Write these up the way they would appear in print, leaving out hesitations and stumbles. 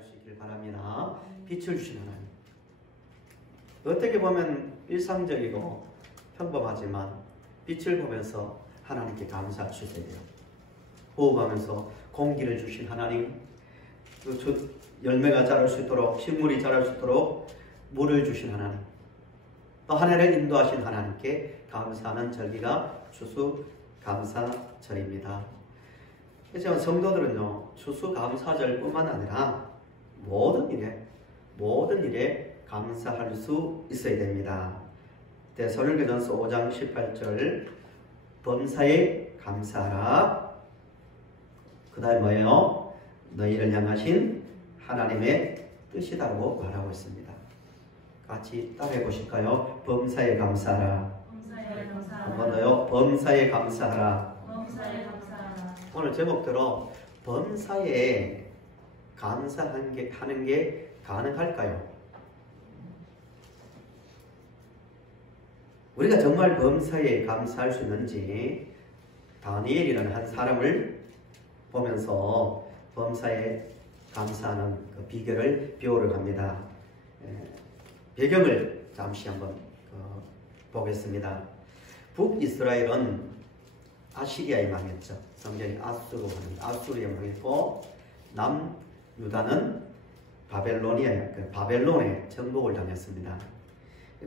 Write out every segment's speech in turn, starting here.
알 수 있길 바랍니다. 빛을 주신 하나님. 어떻게 보면 일상적이고 평범하지만 빛을 보면서 하나님께 감사할 수 있어야 돼요. 호흡하면서 공기를 주신 하나님, 열매가 자랄 수 있도록, 식물이 자랄 수 있도록 물을 주신 하나님, 또 하늘을 인도하신 하나님께 감사하는 절기가 추수감사절입니다. 그래서 성도들은요, 추수감사절뿐만 아니라 모든 일에 감사할 수 있어야 됩니다. 데살로니가전서 5장 18절, 범사에 감사하라. 그 다음에 뭐예요? 너희를 향하신 하나님의 뜻이라고 말하고 있습니다. 같이 따라해 보실까요? 범사에 감사하라. 한 번 더요. 범사에 감사하라. 오늘 제목대로 범사에 감사하는 게 가능할까요? 우리가 정말 범사에 감사할 수 있는지 다니엘이라는 한 사람을 보면서 범사에 감사하는 그 비결을 배우러 갑니다. 배경을 잠시 한번 보겠습니다. 북이스라엘은 아시리아에 망했죠. 성경이 아수르에 망했고, 남유다는 바벨론에 정복을 당했습니다.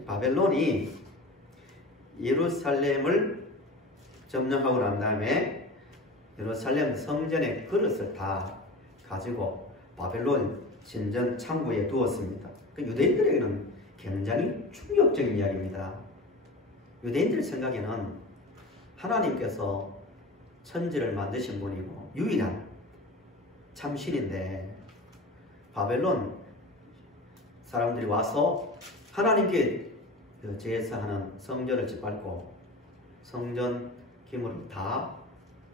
바벨론이 예루살렘을 점령하고 난 다음에 예루살렘 성전의 그릇을 다 가지고 바벨론 진전 창고에 두었습니다. 그 유대인들에게는 굉장히 충격적인 이야기입니다. 유대인들 생각에는 하나님께서 천지를 만드신 분이고 유일한 참신인데, 바벨론 사람들이 와서 하나님께 제사하는 성전을 짓밟고 성전 기물을 다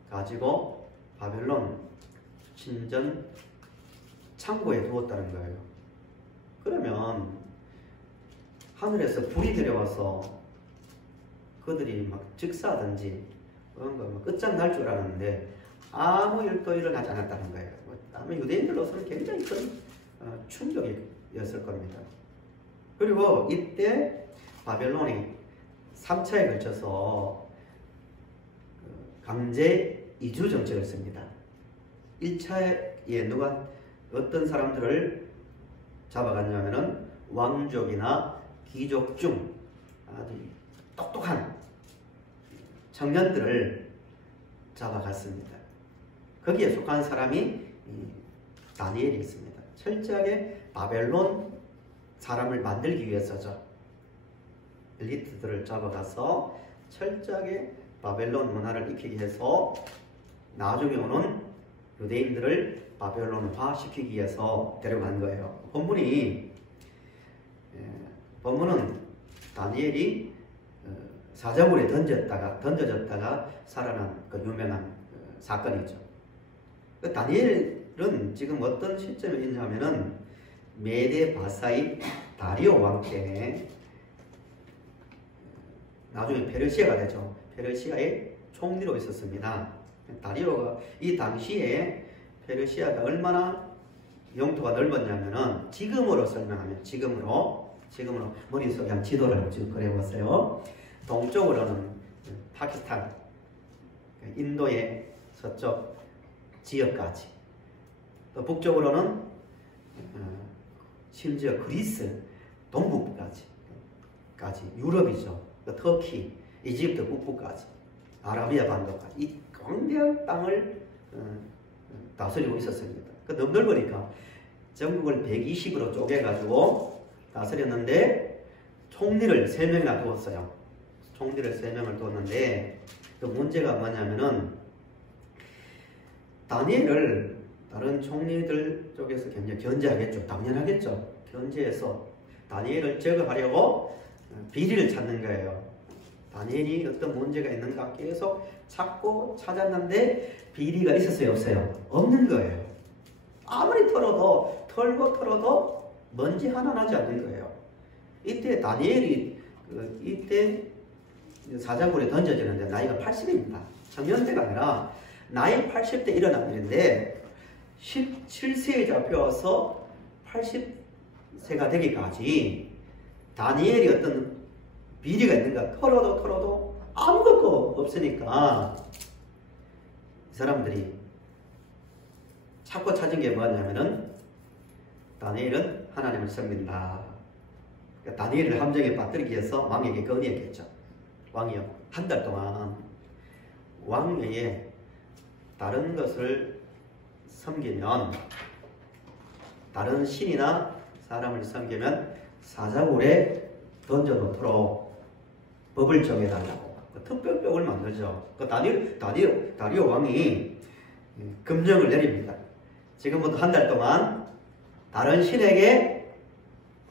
가지고 바벨론 신전 창고에 두었다는 거예요. 그러면 하늘에서 불이 내려와서 그들이 막 즉사하든지 그런 거 끝장날 줄 알았는데 아무 일도 일어나지 않았다는 거예요. 아마 유대인들로서는 굉장히 큰 충격이었을 겁니다. 그리고 이때 바벨론이 3차에 걸쳐서 강제 이주 정책을 씁니다. 1차에 어떤 사람들을 잡아갔냐면은 왕족이나 귀족 중 아주 똑똑한 청년들을 잡아갔습니다. 거기에 속한 사람이 다니엘이 있습니다. 철저하게 바벨론 사람을 만들기 위해서죠. 엘리트들을 잡아가서 철저하게 바벨론 문화를 익히기 위해서 나중에 오는 유대인들을 바벨론화 시키기 위해서 데려간 거예요. 본문은 다니엘이 사자굴에 던져졌다가 살아난 그 유명한 사건이죠. 그 다니엘은 지금 어떤 시점에 있냐면은 메데 바사이 다리오 왕 때 나중에 페르시아가 되죠. 페르시아의 총리로 있었습니다. 다리오가 이 당시에 페르시아가 얼마나 영토가 넓었냐면은 지금으로 설명하면 지금으로 머릿속에 한 지도를 지금 그려보세요. 동쪽으로는 파키스탄, 인도의 서쪽 지역까지, 또 북쪽으로는 심지어 그리스 동북부까지 유럽이죠. 터키, 이집트 북부까지, 아라비아 반도까지 이 광대한 땅을 다스리고 있었습니다. 그 너무 넓으니까 전국을 120으로 쪼개가지고 다스렸는데 총리를 3명이나 두었어요. 총리를 3명을 두었는데 그 문제가 뭐냐면은 다니엘을 다른 총리들 쪽에서 굉장히 견제하겠죠. 당연하겠죠. 견제해서 다니엘을 제거하려고 비리를 찾는 거예요. 다니엘이 어떤 문제가 있는가 계속 찾고 찾았는데 비리가 있었어요, 없어요? 없는 거예요. 아무리 털고 먼지 하나 나지 않는 거예요. 이때 다니엘이 이때 사자굴에 던져지는데 나이가 80입니다. 청년대가 아니라 나이 80대 일어난 일인데 17세에 잡혀와서 80세가 되기까지 다니엘이 어떤 비리가 있는가 털어도 아무것도 없으니까 이 사람들이 찾고 찾은 게 뭐냐면은 다니엘은 하나님을 섬긴다. 그러니까 다니엘을 함정에 빠뜨리기 위해서 왕에게 건의했겠죠. 왕이요, 한 달 동안 왕 외에 다른 것을 섬기면, 다른 신이나 사람을 섬기면 사자굴에 던져놓도록 법을 정해달라고 특별법을 만들죠. 그 다리오 왕이 금령을 내립니다. 지금부터 한 달 동안 다른 신에게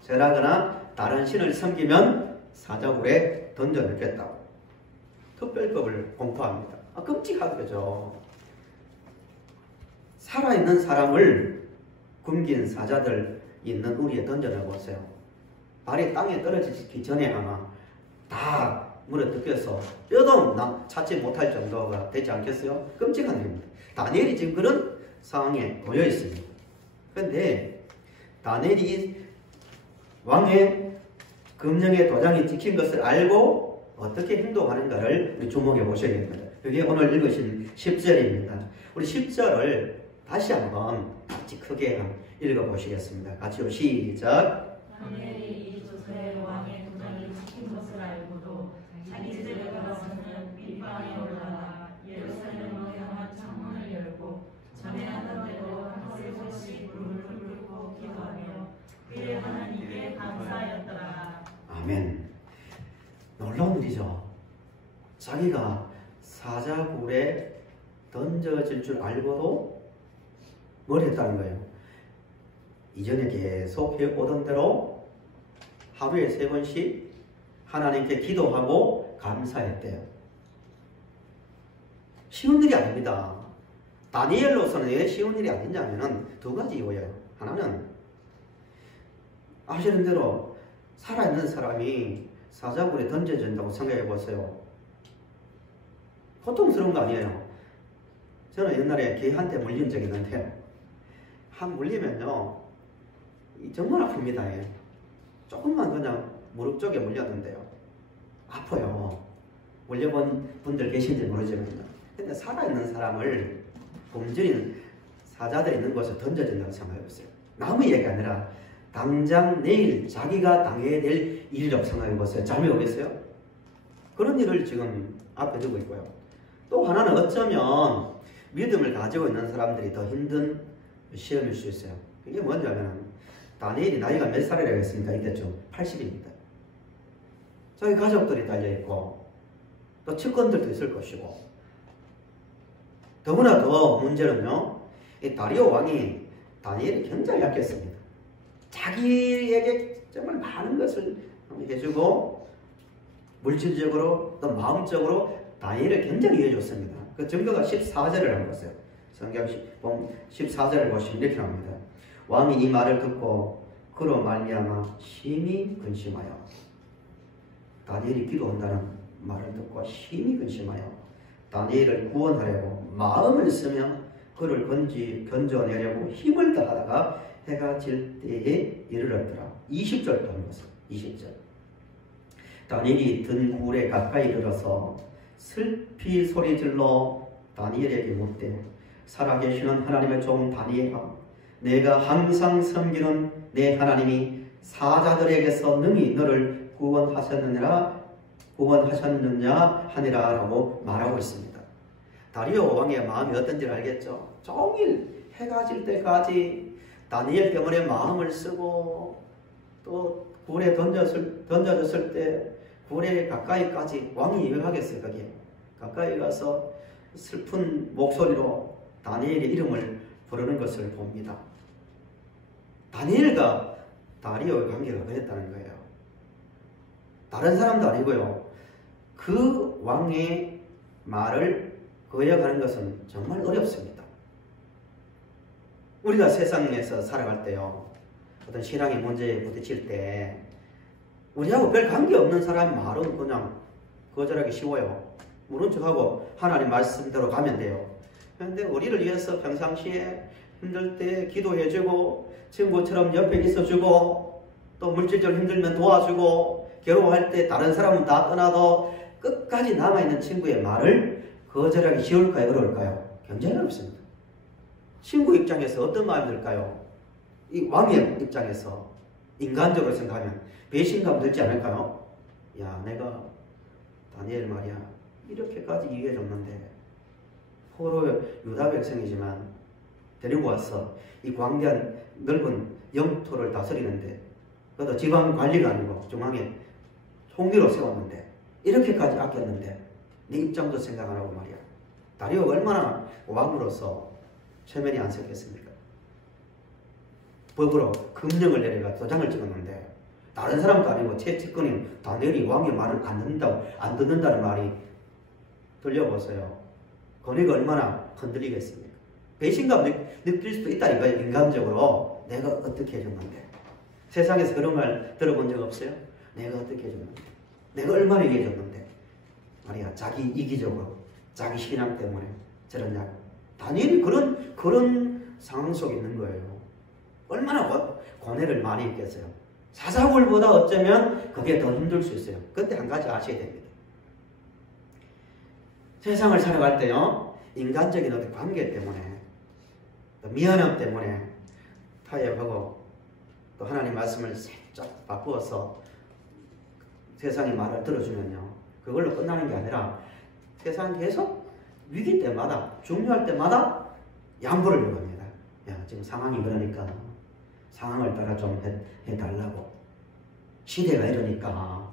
절하거나 다른 신을 섬기면 사자굴에 던져놓겠다고 특별법을 공포합니다. 끔찍하죠. 살아있는 사람을 굶긴 사자들 있는 우리에 던져내보세요. 발이 땅에 떨어지기 전에 아마 다 물어뜯겨서 뼈도 찾지 못할 정도가 되지 않겠어요? 끔찍한 일입니다. 다니엘이 지금 그런 상황에 놓여 있습니다. 그런데 다니엘이 왕의 금령의 도장이 찍힌 것을 알고 어떻게 행동하는가를 우리 주목해 보셔야 됩니다. 그게 오늘 읽으신 10절입니다. 우리 10절을 다시 한번 같이 크게 읽어보시겠습니다. 같이요, 시작. 다니엘이 이 조서에 왕의 도장이 찍힌 것을 알고도 자기 집에 들어가서는 윗방에 올라가 예루살렘으로 향한 창문을 열고 전에 하던 대로 한 세번씩 무릎을 꿇고 기도하며 그의 하나님께 감사하였더라. 아멘. 놀라운 일이죠. 자기가 사자굴에 던져질 줄 알고도 뭘 했다는 거예요? 이전에 계속 해오던 대로 하루에 3번씩 하나님께 기도하고 감사했대요. 쉬운 일이 아닙니다. 다니엘로서는 왜 쉬운 일이 아니냐면은 2가지 이유예요. 하나는 아시는 대로 살아있는 사람이 사자굴에 던져진다고 생각해 보세요. 고통스러운 거 아니에요. 저는 옛날에 개한테 물린 적이 있는데요. 한 물리면요, 정말 아픕니다. 조금만 그냥 무릎 쪽에 물렸는데요, 아파요. 물려본 분들 계신지 모르지만요. 근데 살아있는 사람을 굶주리는 사자들이 있는 곳에 던져진다고 생각해보세요. 남의 얘기 아니라 당장 내일 자기가 당해야 될 일이라고 생각해보세요. 잠이 오겠어요? 그런 일을 지금 앞에 두고 있고요. 또 하나는 어쩌면 믿음을 가지고 있는 사람들이 더 힘든 시험일 수 있어요. 그게 뭐냐면 다니엘이 나이가 몇 살이라고 했습니까? 이때쯤 80입니다. 자기 가족들이 달려있고 또 측근들도 있을 것이고, 더구나 더 문제는요, 이 다리오 왕이 다니엘이 굉장히 약했습니다. 자기에게 정말 많은 것을 해주고 물질적으로 또 마음적으로 다니엘을 굉장히 해줬습니다. 그 증거가 14절을 한번 보세요. 성경 14절을 보시면 이렇게 나옵니다. 왕이 이 말을 듣고 그로 말미암아 심히 근심하여, 다니엘이 기도한다는 말을 듣고 심히 근심하여 다니엘을 구원하려고 마음을 쓰며 그를 건져내려고 힘을 다하다가 해가 질 때에 이르렀더라. 20절도 한번 보세요. 20절. 다니엘이 든 굴에 가까이 이르러서 슬피 소리질러 다니엘에게 묻되, 살아계시는 하나님의 종 다니엘아, 내가 항상 섬기는 내 하나님이 사자들에게서 능히 너를 구원하셨느냐 하니라 라고 말하고 있습니다. 다리오 왕의 마음이 어떤지를 알겠죠? 종일 해가 질 때까지 다니엘 때문에 마음을 쓰고, 또 굴에 던져졌을 때 굴에 가까이까지 왕이 왜 하겠어요? 거기에 가까이 가서 슬픈 목소리로 다니엘의 이름을 부르는 것을 봅니다. 다니엘과 다리오의 관계가 그랬다는 거예요. 다른 사람도 아니고요, 그 왕의 말을 거역하는 것은 정말 어렵습니다. 우리가 세상에서 살아갈 때요, 어떤 신앙의 문제에 부딪힐 때 우리하고 별 관계없는 사람 말은 그냥 거절하기 쉬워요. 모른 척하고 하나님 말씀대로 가면 돼요. 그런데 우리를 위해서 평상시에 힘들 때 기도해주고 친구처럼 옆에 있어주고 또 물질적으로 힘들면 도와주고 괴로워할 때 다른 사람은 다 떠나도 끝까지 남아있는 친구의 말을 거절하기 쉬울까요? 어려울까요? 굉장히 어렵습니다. 친구 입장에서 어떤 마음이 들까요? 이 왕의 입장에서 인간적으로 생각하면 배신감 들지 않을까요? 야, 내가 다니엘 말이야 이렇게까지 이해해줬는데 포로 유다 백성이지만 데리고 와서 이 광대한 넓은 영토를 다스리는데 그것도 지방 관리가 아니고 중앙에 총리로 세웠는데 이렇게까지 아꼈는데 네 입장도 생각 안 하고 말이야. 다리오가 얼마나 왕으로서 체면이 안 섰겠습니까? 법으로 금령을 내려가 도장을 찍었는데 다른 사람도 아니고 채찍거린 다니엘이 왕의 말을 안 듣는다는 말이 들려보세요. 권위가 얼마나 흔들리겠습니까? 배신감 느낄 수도 있다 이거예요. 인간적으로 내가 어떻게 해줬는데 세상에서 그런 말 들어본 적 없어요? 내가 어떻게 해줬는데 내가 얼마나 얘기해줬는데 말이야 자기 이기적으로 자기 신앙 때문에 저러냐고. 다니엘이 그런 상황 속에 있는 거예요. 얼마나 고뇌를 많이 했겠어요. 사사굴보다 어쩌면 그게 더 힘들 수 있어요. 근데 한 가지 아셔야 됩니다. 세상을 살아갈 때요 인간적인 어떤 관계 때문에 또 미안함 때문에 타협하고 또 하나님 말씀을 살짝 바꾸어서 세상의 말을 들어주면요 그걸로 끝나는 게 아니라 세상 계속 위기 때마다 중요할 때마다 양보를 요구합니다. 야 지금 상황이 그러니까 상황을 따라 좀 해달라고. 시대가 이러니까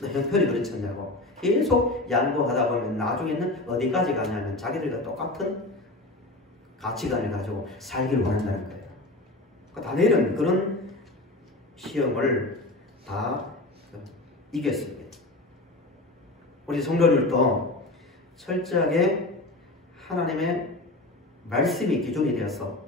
너 형편이 그렇지 않냐고. 계속 양보하다 보면 나중에는 어디까지 가냐면 자기들과 똑같은 가치관을 가지고 살기를 원한다는 거예요. 그러니까 다니엘은 그런 시험을 다 이겼습니다. 우리 성도님들도 철저하게 하나님의 말씀이 기준이 되어서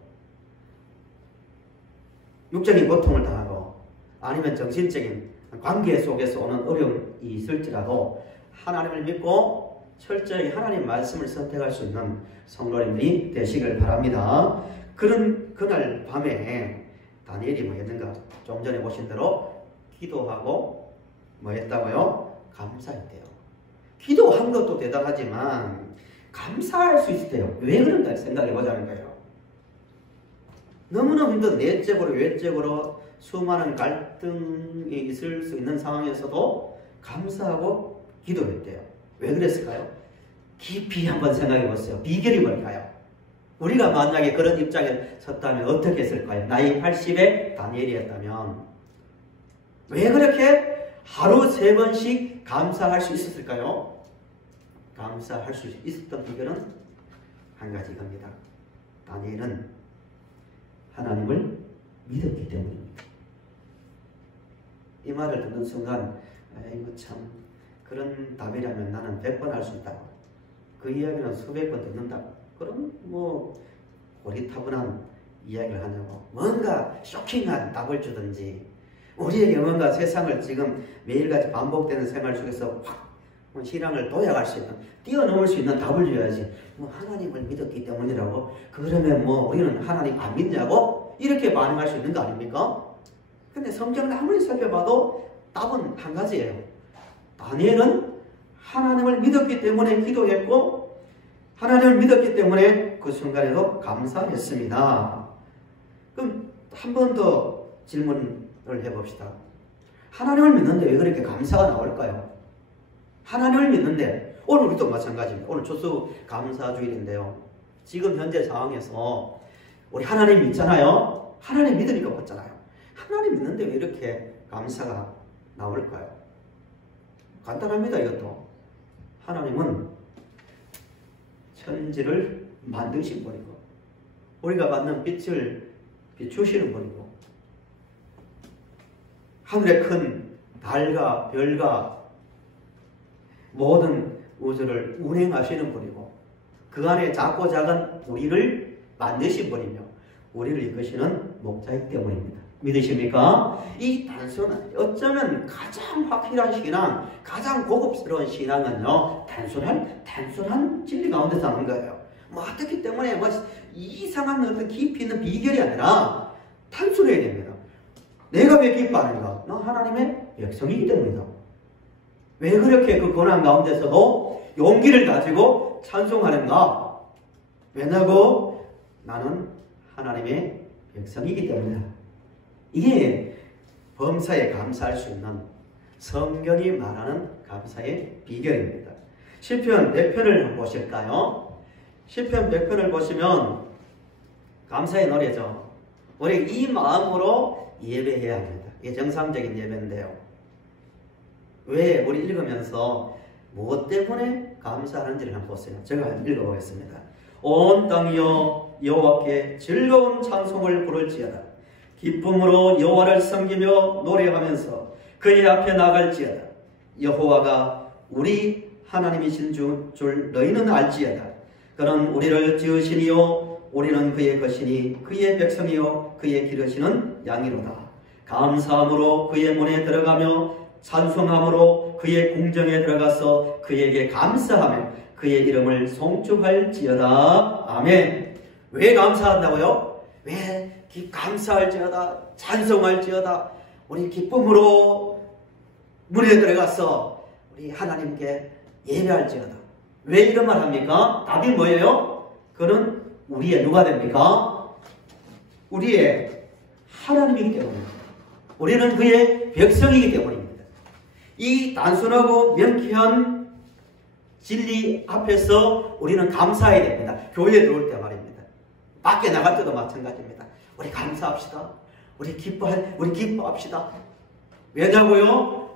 육적인 고통을 당하고 아니면 정신적인 관계 속에서 오는 어려움이 있을지라도 하나님을 믿고 철저히 하나님 말씀을 선택할 수 있는 성도님들이 되시길 바랍니다. 그날 밤에 다니엘이 뭐 했는가? 좀 전에 보신 대로 기도하고 뭐 했다고요? 감사했대요. 기도한 것도 대단하지만 감사할 수 있대요. 왜 그런가 생각해 보자는 거예요. 너무나 힘든 내적으로 외적으로 수많은 갈등이 있을 수 있는 상황에서도 감사하고 기도했대요. 왜 그랬을까요? 깊이 한번 생각해 보세요. 비결이 뭘까요? 우리가 만약에 그런 입장에 섰다면 어떻게 했을까요? 나이 80에 다니엘이었다면 왜 그렇게 하루 3번씩 감사할 수 있었을까요? 감사할 수 있었던 비결은 한 가지 겁니다. 다니엘은 하나님을 믿었기 때문입니다. 이 말을 듣는 순간 이거 참 그런 답이라면 나는 100번 할 수 있다고. 그 이야기는 수백 번 듣는다고. 그럼 뭐 고리타분한 이야기를 하냐고. 뭔가 쇼킹한 답을 주든지 우리에게 뭔가 세상을 지금 매일같이 반복되는 생활 속에서 확 신앙을 도약할 수 있는 뛰어넘을 수 있는 답을 줘야지. 뭐 하나님을 믿었기 때문이라고. 그러면 뭐 우리는 하나님 안 믿냐고? 이렇게 반응할 수 있는 거 아닙니까? 근데 성경을 아무리 살펴봐도 답은 한 가지예요. 다니엘은 하나님을 믿었기 때문에 기도했고 하나님을 믿었기 때문에 그 순간에도 감사했습니다. 그럼 한 번 더 질문을 해봅시다. 하나님을 믿는데 왜 그렇게 감사가 나올까요? 하나님을 믿는데 오늘 우리도 마찬가지입니다. 오늘 추수감사주일인데요. 지금 현재 상황에서 우리 하나님 믿잖아요. 하나님 믿으니까 받잖아요. 하나님 믿는데 왜 이렇게 감사가 나올까요? 간단합니다. 이것도 하나님은 천지를 만드신 분이고 우리가 받는 빛을 비추시는 분이고 하늘의 큰 달과 별과 모든 우주를 운행하시는 분이고 그 안에 작고 작은 우리를 만드신 분이며 우리를 이끄시는 목자이기 때문입니다. 믿으십니까? 이 단순한 어쩌면 가장 확실한 신앙, 가장 고급스러운 신앙은요 단순한 진리 가운데 사는 거예요. 뭐 어떻기 때문에 뭐 이상한 어떤 깊이 있는 비결이 아니라 단순해야 됩니다. 내가 왜 기뻐하는가? 나 하나님의 백성이기 때문이다. 왜 그렇게 그 고난 가운데서도 용기를 가지고 찬송하는가? 왜냐고? 나는 하나님의 백성이기 때문이다. 이게 범사에 감사할 수 있는 성경이 말하는 감사의 비결입니다. 시편 100편을 한번 보실까요? 시편 100편을 보시면 감사의 노래죠. 우리 이 마음으로 예배해야 합니다. 이게 정상적인 예배인데요. 왜 우리 읽으면서 무엇 때문에 감사하는지를 한번 보세요. 제가 읽어보겠습니다. 온 땅이여 여호와께 즐거운 찬송을 부를지어다. 기쁨으로 여호와를 섬기며 노래하면서 그의 앞에 나갈지어다. 여호와가 우리 하나님이신 줄 너희는 알지어다. 그는 우리를 지으시니요 우리는 그의 것이니 그의 백성이요 그의 기르시는 양이로다. 감사함으로 그의 문에 들어가며 찬송함으로 그의 궁정에 들어가서 그에게 감사하며 그의 이름을 송축할지어다. 아멘. 왜 감사한다고요? 왜 감사할지어다, 찬송할지어다, 우리 기쁨으로 문에 들어가서 우리 하나님께 예배할지어다. 왜 이런 말 합니까? 답이 뭐예요? 그는 우리의 누가 됩니까? 우리의 하나님이기 때문입니다. 우리는 그의 백성이기 때문입니다. 이 단순하고 명쾌한 진리 앞에서 우리는 감사해야 됩니다. 교회에 들어올 때 말입니다. 밖에 나갈 때도 마찬가지입니다. 우리 감사합시다. 우리 기뻐합시다. 왜냐고요?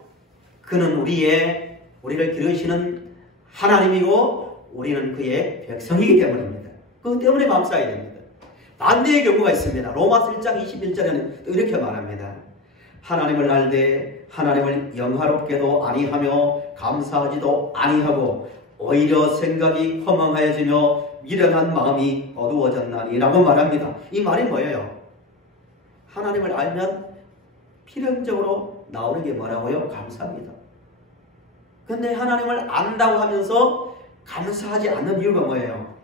그는 우리를 기르시는 하나님이고 우리는 그의 백성이기 때문입니다. 그것 때문에 감사해야 됩니다. 반대의 경우가 있습니다. 로마서 1장 21절에는 이렇게 말합니다. 하나님을 알되 하나님을 영화롭게도 아니하며 감사하지도 아니하고 오히려 생각이 허망하여지며 미련한 마음이 어두워졌나니 라고 말합니다. 이 말이 뭐예요? 하나님을 알면 필연적으로 나오는 게 뭐라고요? 감사합니다. 근데 하나님을 안다고 하면서 감사하지 않는 이유가 뭐예요?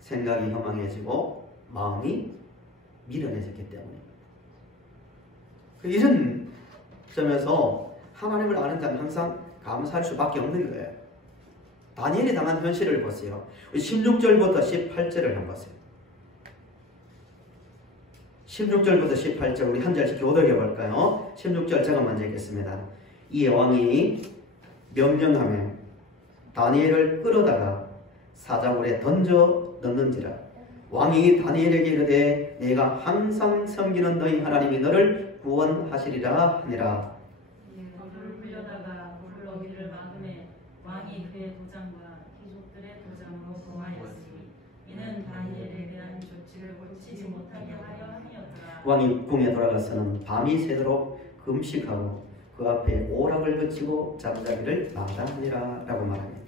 생각이 허망해지고 마음이 미련해졌기 때문입니다. 이런 점에서 하나님을 아는 자는 항상 감사할 수밖에 없는 거예요. 다니엘이 당한 현실을 보세요. 16절부터 18절을 한번 보세요. 16절부터 18절 우리 한 절씩 교독해 볼까요? 16절 제가 먼저 읽겠습니다. 이 왕이 명령하며 다니엘을 끌어다가 사자굴에 던져 넣는지라. 왕이 다니엘에게 이르되 내가 항상 섬기는 너희 하나님이 너를 구원하시리라 하니라. 돌을 굴려다가 굴러기를 막음에 왕이 그의 도장과 귀족들의 도장으로 공하였으니 이는 다니엘에 대한 조치를 고치지 못하게 하려 함이었더라. 왕이 궁에 돌아가서는 밤이 새도록 금식하고 그 앞에 오락을 그치고 잠자기를 마다하니라 라고 말합니다.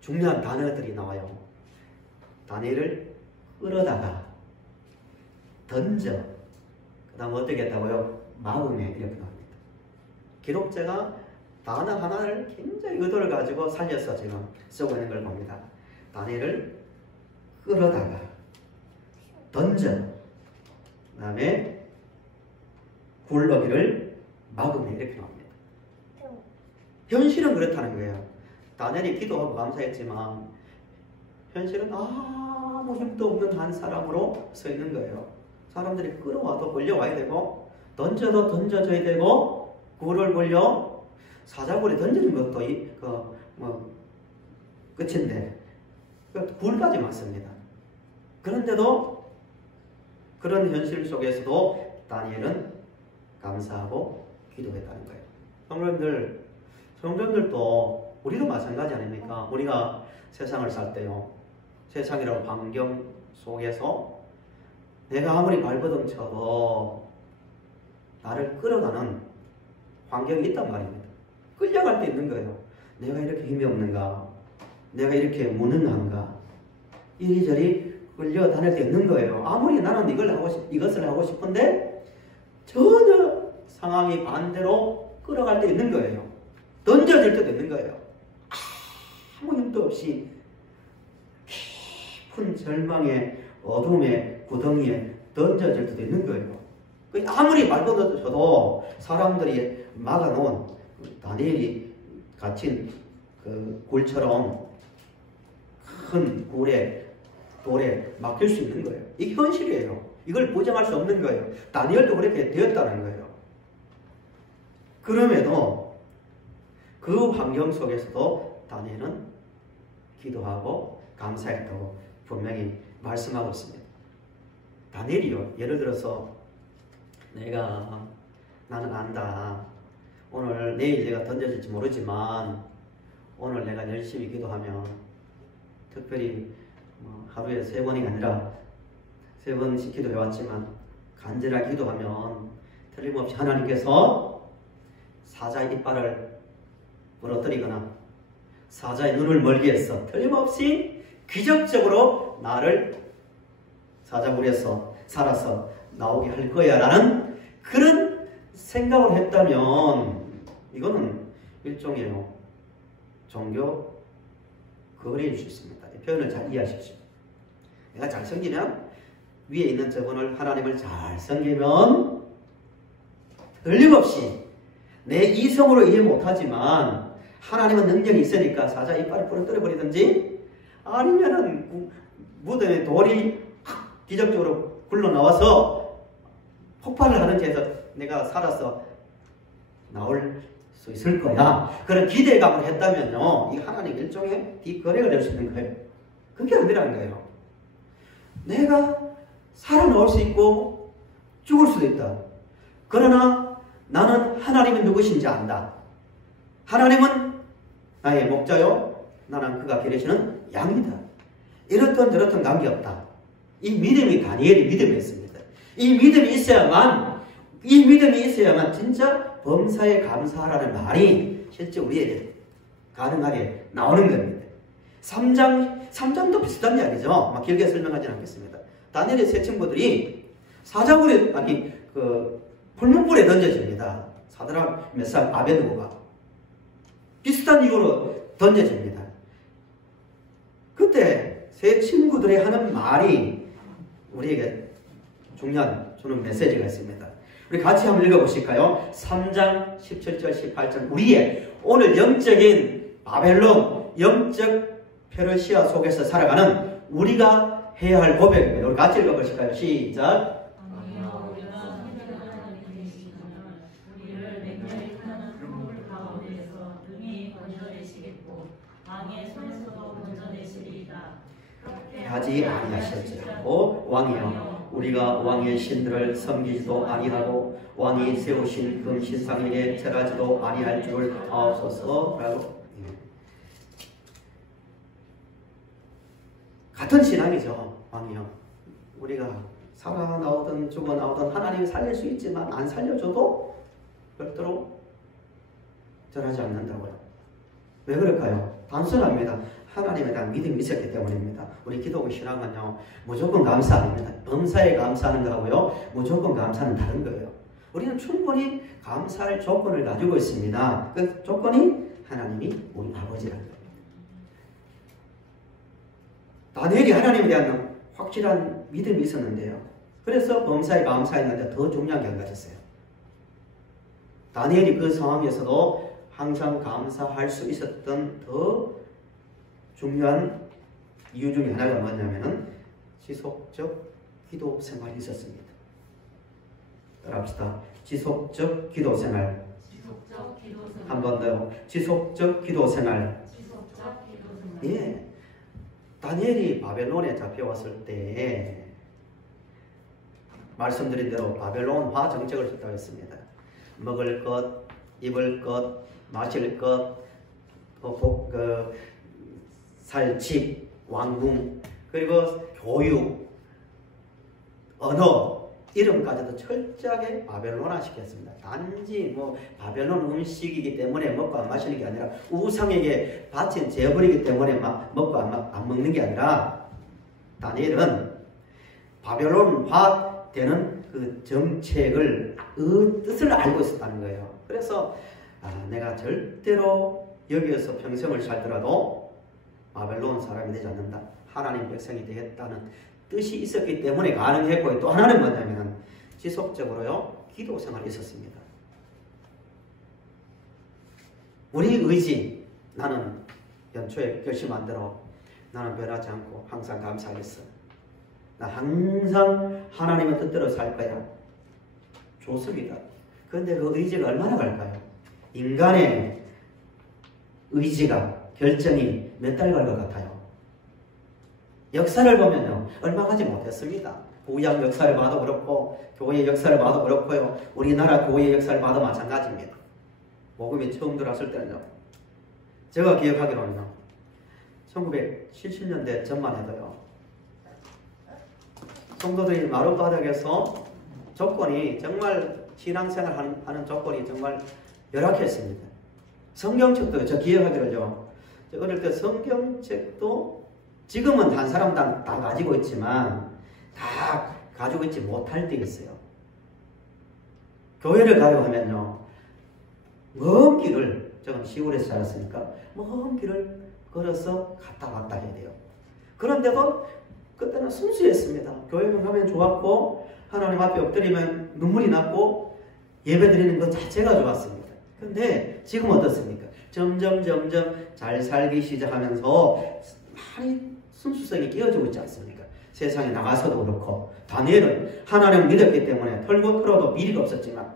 중요한 단어들이 나와요. 다니엘을 끌어다가 던져 그 다음 어떻게 했다고요? 마음에 이렇게 나옵니다. 기록자가 단어 하나를 굉장히 의도를 가지고 살려서 지금 쓰고 있는 걸 봅니다. 다니엘을 끌어다가 던져 그 다음에 굴러기를 막음에 이렇게 나옵니다. 현실은 그렇다는 거예요. 다니엘이 기도하고 감사했지만 현실은 아무 힘도 없는 한 사람으로 서 있는 거예요. 사람들이 끌어와도 걸려와야 되고 던져도 던져줘야 되고 굴을 걸려 사자굴에 던지는 것도 끝인데 굴까지 맞습니다. 그런데도 그런 현실 속에서도 다니엘은 감사하고 기도했다는 거예요. 성도님들도 우리도 마찬가지 아닙니까? 우리가 세상을 살 때요. 세상이라는 환경 속에서 내가 아무리 발버둥 쳐도 나를 끌어가는 환경이 있단 말입니다. 끌려갈 때 있는 거예요. 내가 이렇게 힘이 없는가? 내가 이렇게 무능한가? 이리저리 끌려다닐 때 있는 거예요. 아무리 나는 이것을 하고 싶은데 전혀 상황이 반대로 끌어갈 때 있는 거예요. 던져질 때도 있는 거예요. 아무 힘도 없이 깊은 절망의 어둠의 구덩이에 던져질 수도 있는 거예요. 아무리 말도 사람들이 막아놓은 다니엘이 갇힌 그 굴처럼 큰 돌에 막힐 수 있는 거예요. 이게 현실이에요. 이걸 부정할 수 없는 거예요. 다니엘도 그렇게 되었다는 거예요. 그럼에도 그 환경 속에서도 다니엘은 기도하고 감사했다고 분명히 말씀하고 있습니다. 다니엘이요, 예를 들어서 나는 안다. 내일 내가 던져질지 모르지만 오늘 내가 열심히 기도하면, 특별히 하루에 3번이 아니라 3번씩 기도해왔지만 간절하게 기도하면 틀림없이 하나님께서 사자의 이빨을 부러뜨리거나 사자의 눈을 멀게 해서 틀림없이 기적적으로 나를 사자굴에서 살아서 나오게 할 거야 라는 그런 생각을 했다면 이거는 일종의 종교 거래일 수 있습니다. 이 표현을 잘 이해하십시오. 내가 잘 섬기면, 위에 있는 저분을, 하나님을 잘 섬기면 틀림없이 내 이성으로 이해 못하지만 하나님은 능력이 있으니까 사자 이빨을 부러뜨려 버리든지, 아니면은 무덤에 돌이 기적적으로 굴러나와서 폭발을 하든지 해서 내가 살아서 나올 수 있을 거야. 그런 기대감을 했다면요, 이 하나님 일종의 뒷거래가 될 수 있는 거예요. 그게 아니라는 거예요. 내가 살아나올 수 있고 죽을 수도 있다. 그러나 나는 하나님은 누구신지 안다. 하나님은 나의 목자요, 나는 그가 기르시는 양이다. 이렇든 저렇든 관계없다. 이 믿음이 다니엘이 믿음이었습니다. 이 믿음이 있어야만 진짜 범사에 감사하라는 말이 실제 우리에게 가능하게 나오는 겁니다. 3장도 비슷한 이야기죠. 막 길게 설명하지는 않겠습니다. 다니엘의 세 친구들이 사자굴에, 풀문불에 던져집니다. 사드락, 메삭, 아베드고가 비슷한 이유로 던져집니다. 그때 세 친구들이 하는 말이 우리에게 주는 메시지가 있습니다. 우리 같이 한번 읽어보실까요? 3장 17절 18절. 우리의 오늘 영적인 바벨론, 영적 페르시아 속에서 살아가는 우리가 해야 할 고백입니다. 우리 같이 읽어보실까요? 시작. 하지 아니하실지라도 왕이여, 우리가 왕의 신들을 섬기지도 아니하고 왕이 세우신 금신상에게 절하지도 아니할 줄 아옵소서라고. 같은 신앙이죠. 왕이여, 우리가 살아나오든 죽어나오든 하나님이 살릴 수 있지만 안 살려줘도 별도로 절하지 않는다고요. 왜 그럴까요? 단순합니다. 하나님에 대한 믿음이 있었기 때문입니다. 우리 기독교 신앙은요, 무조건 감사 아닙니다. 범사에 감사하는 거하고요, 무조건 감사는 다른 거예요. 우리는 충분히 감사할 조건을 가지고 있습니다. 그 조건이 하나님이 우리 아버지라는 겁니다. 다니엘이 하나님에 대한 확실한 믿음이 있었는데요. 그래서 범사에 감사했는데 더 중요한 게 한 가지 있어요. 다니엘이 그 상황에서도 항상 감사할 수 있었던 더 중요한 이유 중에 하나가 뭐냐면은 지속적 기도 생활이 있었습니다. 따라합시다. 지속적 기도 생활. 한 번 더. 지속적 기도 생활. 예. 다니엘이 바벨론에 잡혀왔을 때 말씀드린 대로 바벨론화 정책을 썼다고 했습니다. 먹을 것, 입을 것, 마실 것, 살 집, 왕궁, 그리고 교육, 언어, 이름까지도 철저하게 바벨론화 시켰습니다. 단지 바벨론 음식이기 때문에 먹고 안 마시는 게 아니라 우상에게 바친 재물이기 때문에 먹고 안 먹는 게 아니라 다니엘은 바벨론화 되는 그 정책을, 그 뜻을 알고 있었다는 거예요. 그래서 내가 절대로 여기에서 평생을 살더라도 바벨론 사람이 되지 않는다. 하나님 백성이 되겠다는 뜻이 있었기 때문에 가능했고, 또 하나는 뭐냐면 지속적으로요 기도 생활이 있었습니다. 우리 의지, 나는 연초에 결심한 대로 나는 변하지 않고 항상 감사하겠어. 나 항상 하나님의 뜻대로 살 거야. 좋습니다. 그런데 그 의지가 얼마나 갈까요? 인간의 의지가, 결정이 몇 달 갈 것 같아요? 역사를 보면요 얼마 가지 못했습니다. 구약 역사를 봐도 그렇고 교회 역사를 봐도 그렇고요, 우리나라 교회 역사를 봐도 마찬가지입니다. 복음이 처음 들어왔을 때는요, 제가 기억하기로는요 1970년대 전만 해도요 성도들이 마룻바닥에서 조건이 정말 신앙생활 하는 조건이 정말 열악했습니다. 성경책도 저 기억하기로요, 저 어릴 때 성경책도 지금은 한 사람당 다 가지고 있지만 다 가지고 있지 못할 때 있어요. 교회를 가려고 하면요 먼 길을, 저는 시골에서 살았으니까 먼 길을 걸어서 갔다 왔다 해야 돼요. 그런데도 그때는 순수했습니다. 교회만 가면 좋았고 하나님 앞에 엎드리면 눈물이 났고 예배 드리는 것 자체가 좋았습니다. 근데 지금 어떻습니까? 점점 잘 살기 시작하면서 많이 순수성이 깨어지고 있지 않습니까? 세상에 나가서도 그렇고, 다니엘은 하나님을 믿었기 때문에 털고 털어도 미리가 없었지만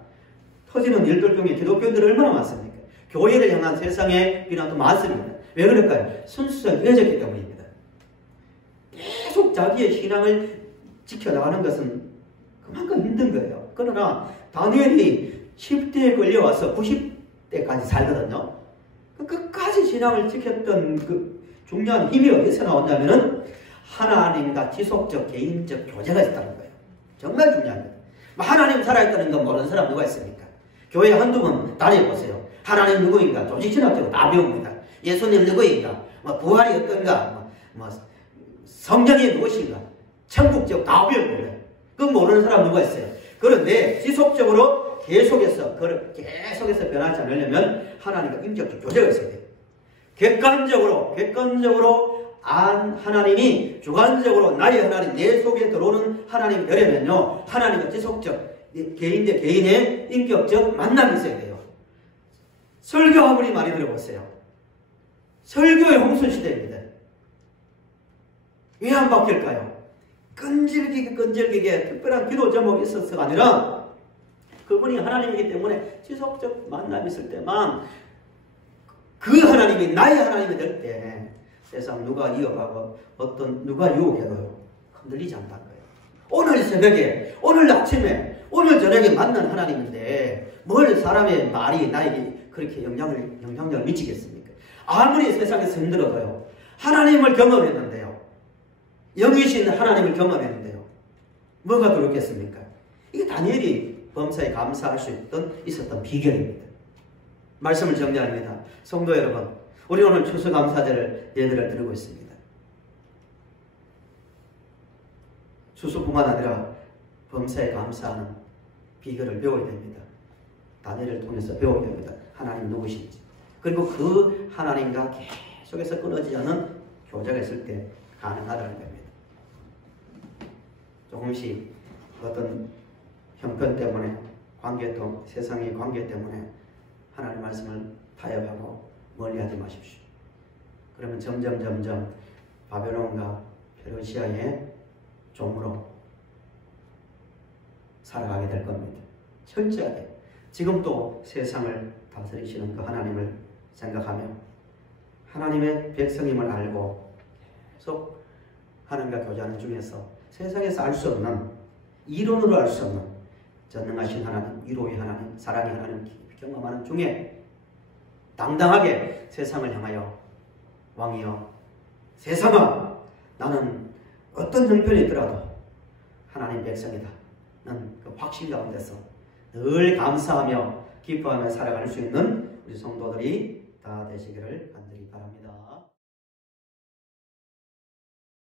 터지는 일들 중에 기독교인들이 얼마나 많습니까? 교회를 향한 세상의 비난도 많습니다. 왜 그럴까요? 순수성이 깨어졌기 때문입니다. 계속 자기의 신앙을 지켜나가는 것은 그만큼 힘든 거예요. 그러나 다니엘이 10대에 걸려와서 90대까지 살거든요. 끝까지 신앙을 지켰던 그 중요한 힘이 어디서 나왔냐면은 하나님과 지속적 개인적 교제가 있다는 거예요. 정말 중요합니다. 하나님 살아있다는 건 모르는 사람 누가 있습니까? 교회 한두 번 다녀보세요. 하나님 누구인가? 조직신학적으로 다 배웁니다. 예수님 누구인가? 부활이 어떤가? 성령이 무엇인가? 천국적 다 배웁니다. 그건 모르는 사람 누가 있어요? 그런데 지속적으로 계속해서 변하지 않으려면 하나님과 인격적 교제가 있어야 돼요. 객관적으로 하나님이 주관적으로 나의 하나님, 내 속에 들어오는 하나님이 되려면요 하나님과 지속적 개인 대 개인의 인격적 만남이 있어야 돼요. 설교 아무리 많이 들어보세요. 설교의 홍수시대입니다. 왜 안 바뀔까요? 끈질기게 특별한 기도 제목이 있어서가 아니라 그분이 하나님이기 때문에 지속적 만남이 있을 때만, 그 하나님이 나의 하나님이 될 때 세상 누가 이어가고 누가 유혹해도 흔들리지 않다는 거예요. 오늘 새벽에, 오늘 아침에, 오늘 저녁에 만난 하나님인데 뭘 사람의 말이 나에게 그렇게 영향력을 미치겠습니까? 아무리 세상에서 힘들어도요 하나님을 경험했는데요, 영이신 하나님을 경험했는데요 뭐가 그렇겠습니까? 이게 다니엘이 범사에 감사할 수 있었던 비결입니다. 말씀을 정리합니다. 성도 여러분, 우리 오늘 추수감사절 예배를 드리고 있습니다. 추수뿐만 아니라 범사에 감사하는 비결을 배워야 됩니다. 다니엘을 통해서 배워야 됩니다. 하나님 누구신지. 그리고 그 하나님과 계속해서 끊어지지 않는 교제가 있을 때 가능하다는 겁니다. 조금씩 어떤 형편 때문에, 세상의 관계 때문에 하나님 말씀을 타협하고 멀리하지 마십시오. 그러면 점점 바벨론과 페르시아의 종으로 살아가게 될 겁니다. 철저하게 지금 또 세상을 다스리시는 그 하나님을 생각하며 하나님의 백성임을 알고 계속 하나님과 교제하는 중에서 세상에서 알 수 없는, 이론으로 알 수 없는 전능하신 하나님, 위로의 하나님, 사랑의 하나님 경험하는 중에 당당하게 세상을 향하여 왕이여, 세상아, 나는 어떤 형편이 있더라도 하나님 백성이다 는 그 확신 가운데서 늘 감사하며 기뻐하며 살아갈 수 있는 우리 성도들이 다 되시기를 간절히 바랍니다.